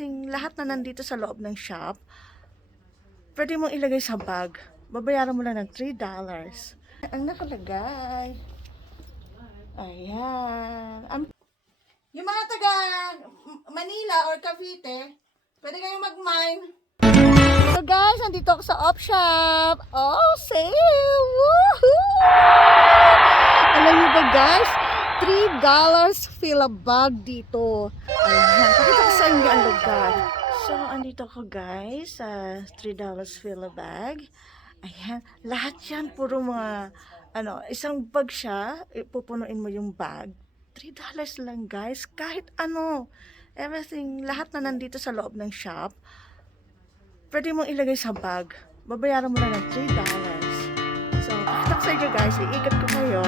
everything, lahat na nandito sa loob ng shop, pwede mong ilagay sa bag. Babayaran mo lang ng $3. Ang nakalagay. Ayan. Yung mga taga Manila or Cavite, pwede kayong mag-mine. So guys, nandito ako sa op shop. Oh, sale! Woohoo! Alam niyo ba guys, $3 fill a bag dito. Ayan, pakita ko sa inyo ang lugar. So, andito ako guys sa $3 fill a bag. Ayan, lahat yan puro mga, isang bag siya, pupunuin mo yung bag. $3 lang guys, kahit ano, everything, lahat na nandito sa loob ng shop, pwede mong ilagay sa bag. Babayaran mo lang ng $3. So, pakita ko sa inyo guys, iikot ko kayo.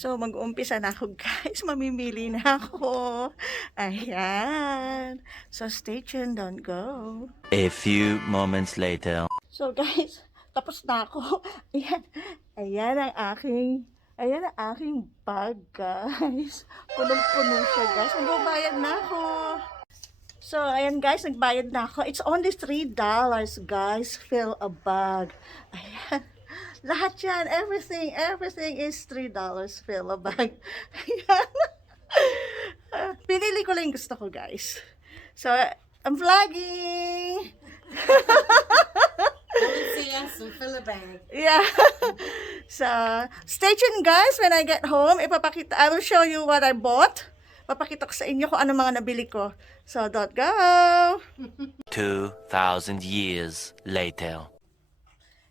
So, mag-uumpisa na ako guys. Mamimili na ako. Ayan. So, stay tuned. Don't go. A few moments later. So, guys, tapos na ako. Ayan. Ayan ang aking bag, guys. Punong-puno siya, guys. Magbabayad na ako. So, ayan guys, nagbayad na ako. It's only $3, guys. Fill a bag. Ayan. Lahat yan, everything is $3 fill a bag. Ayan. Pinili ko lang yung gusto ko, guys. So, I'm vlogging. Come and see us and fill a bag. Yeah. So, stay tuned guys. When I get home, I will show you what I bought. Papakita ko sa inyo kung ano mga nabili ko. So, don't go. 2,000 years later.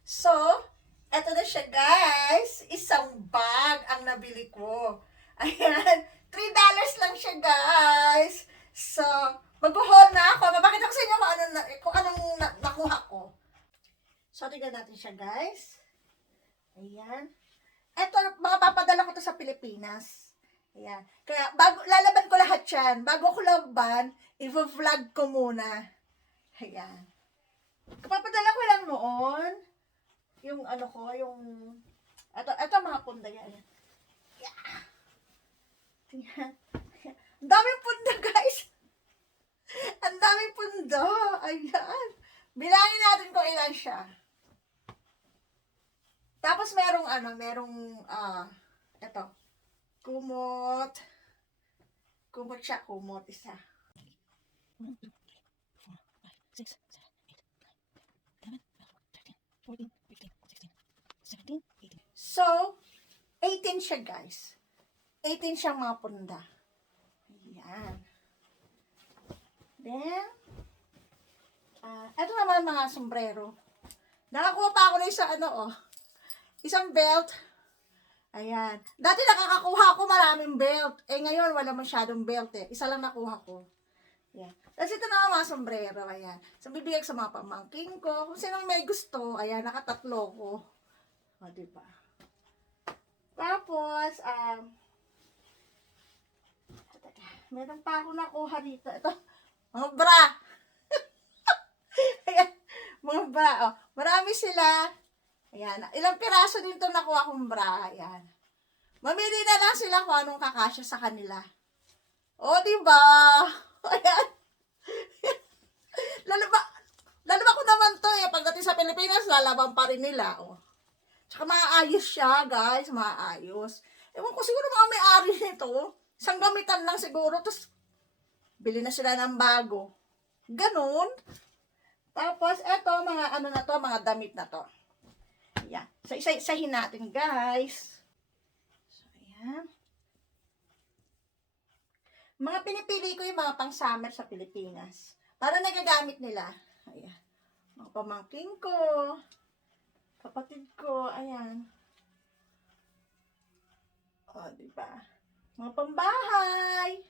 So, eto na siya guys. Isang bag ang nabili ko. Ayan. $3 lang siya guys. So, mag-haul na ako. Papakita ko sa inyo kung anong nakuha ko. So, tignan natin siya guys. Ayan. Eto, mga papadala ko to sa Pilipinas. Ayan. Kaya, lalaban ko lahat yan. Bago ko laban, i-vlog ko muna. Ayan. Papadala ko lang noon. Yung ito mga punda yan. Yeah. Ayan. Ang daming punda guys. Ang daming punda. Ayan. Bilangin natin kung ilan siya. Tapos merong ito. Kumot siya, kumot isa. 1, 2, 3, 4, 5, 6, 7, 8, 9, 10, 11, 12, 13, 14, 15, 16, 17, 18. So, 18 siya guys. 18 siyang mga punda. Ayan. Then, ito naman mga sombrero. Nakakuha pa ako na isang belt. Ayan. Dati nakakakuha ako maraming belt. Ngayon wala masyadong belt eh. Isa lang nakuha ko. Ayan. Tapos ito na mga sombrero. Ayan. So, bibigay ko sa mga pamangking ko. Kung sinong may gusto, ayan, nakatatlo ko. O, diba? Tapos, meron pa ako nakuha dito. Ito, mga bra. Ayan, mga bra. Oh. Marami sila. Ayan. Ilang piraso din ito nakuha kong bra. Ayan. Mamili na lang sila kung anong kakasya sa kanila. O, diba? Ayan. Lalaba ko naman to eh. Pagdating sa Pilipinas, lalaban pa rin nila. O. Tsaka maayos siya, guys. Maayos. Ewan ko siguro mga may-ari nito. Isang gamitan lang siguro. Tapos, bili na sila ng bago. Ganon. Tapos, eto, mga damit na to. Ayan. So, isa-isahin natin, guys. So, ayan. Mga pinipili ko yung mga pang-summer sa Pilipinas. Para nagagamit nila. Ayan. Mga pamangking ko. Kapatid ko. Ayan. O, diba? Mga pambahay.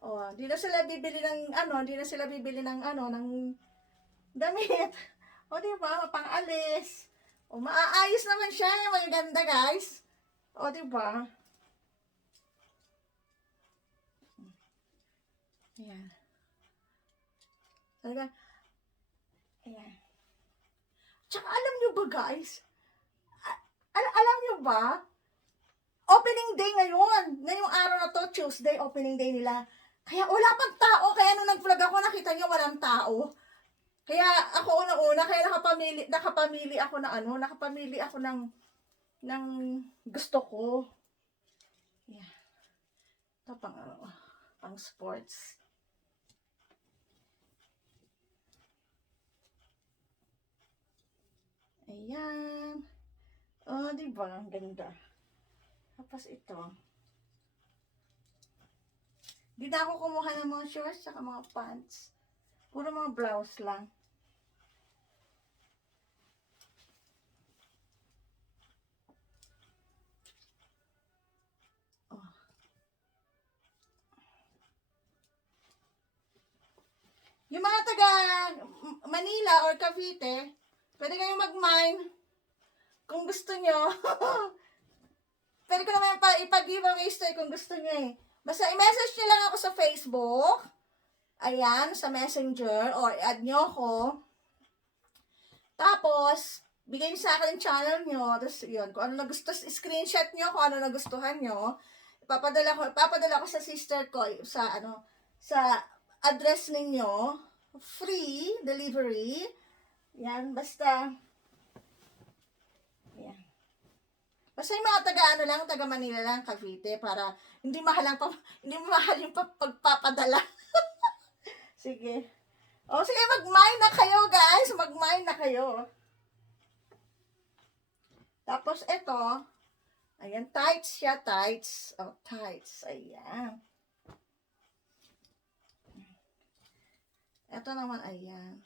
O, di na sila bibili ng ng damit. O, diba? Pang-alis. O, maaayos naman siya. Magaganda, guys. O, diba? Ayan. Talaga. Ayan. Tsaka alam nyo ba, guys? Alam nyo ba? Opening day ngayon. Ngayong araw na to, Tuesday, opening day nila. Kaya wala pang tao. Kaya nung nag-vlog ako, nakita nyo walang tao. Kaya ako unang-una, kaya nakapamili ako ng gusto ko. Yeah. Ito pang sports. Ayan. Oh, diba? Ang ganda. Tapos ito. Di na ako kumuha ng mga shorts saka mga pants. Puro mga blouse lang. Oh. Yung mga taga Manila or Cavite, pwede kayong mag-mine kung gusto nyo. Pwede ko naman ipag-giveaway kung gusto nyo eh. Basta i-message nyo lang ako sa Facebook. Ayan, sa Messenger. Or add nyo ako. Tapos, bigay nyo sa akin yung channel nyo. Tapos yun, kung ano na gusto, screenshot nyo kung ano nagustuhan nyo. Ipapadala ko sa sister ko sa address ninyo. Free delivery. Yan, basta. Yan. Basta yung mga taga Manila lang, Cavite, para hindi mahal yung pagpapadala. Sige. O, sige, mag-mine na kayo, guys. Mag-mine na kayo. Tapos, ito. Ayan, tights siya, tights. O, tights. Ayan. Ito naman, ayan.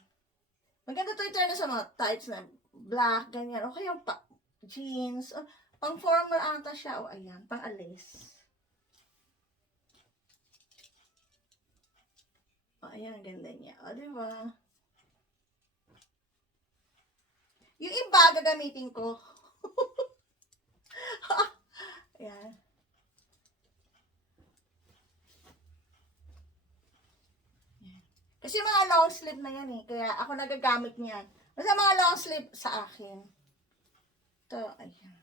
Maganda to i-turn sa mga tights na black, ganyan. O kaya jeans. O, pang formal ata siya. O, ayan. Pang alis. O, ayan. Ganda niya. O, diba? Yung iba, gagamitin ko. Ayan. Kasi mga long sleeve na yan eh. Kaya ako nagagamit niyan. Basta mga long sleeve sa akin. Ito, ayan.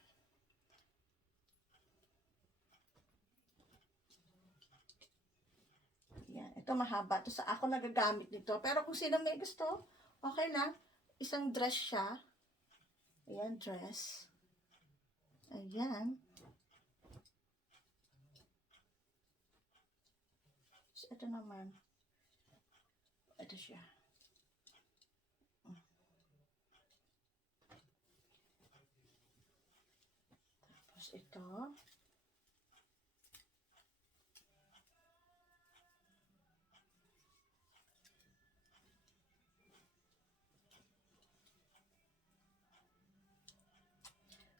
Ayan. Ito mahaba. Ito sa ako nagagamit nito. Pero kung sino may gusto, okay lang. Isang dress siya. Ayan, dress. Ayan. So, ito naman. Ito siya. Tapos ito.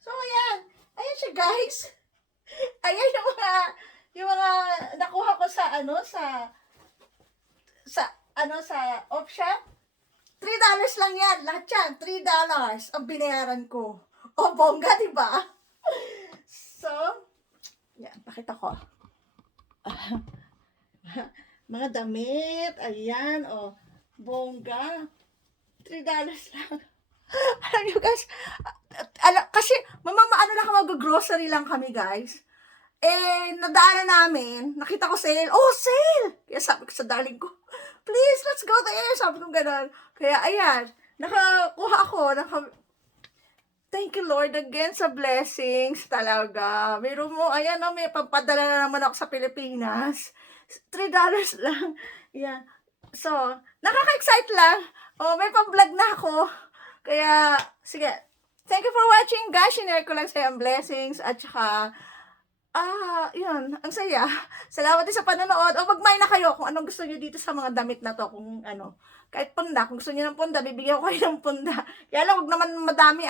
So, ayan. Ayan siya, guys. Ayan yung mga nakuha ko sa off shop. $3 lang yan. Lahat yan. $3 ang binayaran ko. O, bongga, diba? So, yan. Pakita ko. Mga damit. Ayan. O, bongga. $3 lang. Alam nyo, guys. Kasi, ano lang mag-grocery lang kami, guys. Nadaanan namin, nakita ko sale. Oh, sale! Kaya sabi ko sa darling ko, please, let's go there. Sabi ko gano'n. Kaya, ayan, nakakuha ako. Thank you, Lord, again sa blessings. Talaga. Meron mo, ayan, may pampadala na naman ako sa Pilipinas. $3 lang. Ayan. So, nakaka-excite lang. Oh, may pang-vlog na ako. Kaya, sige. Thank you for watching, guys. Sinare ko lang sa yung blessings. At saka, Yun, ang saya. Salamat din sa panonood. O mag-mine na kayo kung anong gusto niyo dito sa mga damit na to. Kung ano, kahit punda. Kung gusto niyo ng punda, bibigyan ko kayo ng punda. Kaya lang, huwag naman madami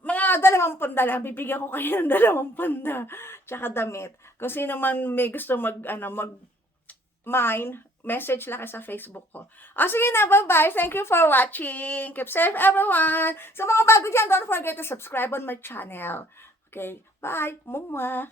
mga 2 punda lang. Bibigyan ko kayo ng 2 punda. Tsaka damit. Kung sino man may gusto mag-mine, message lang kayo sa Facebook ko. Sige na, bye-bye. Thank you for watching. Keep safe, everyone. Sa mga bago dyan, don't forget to subscribe on my channel. Okay, bye. Mumwa.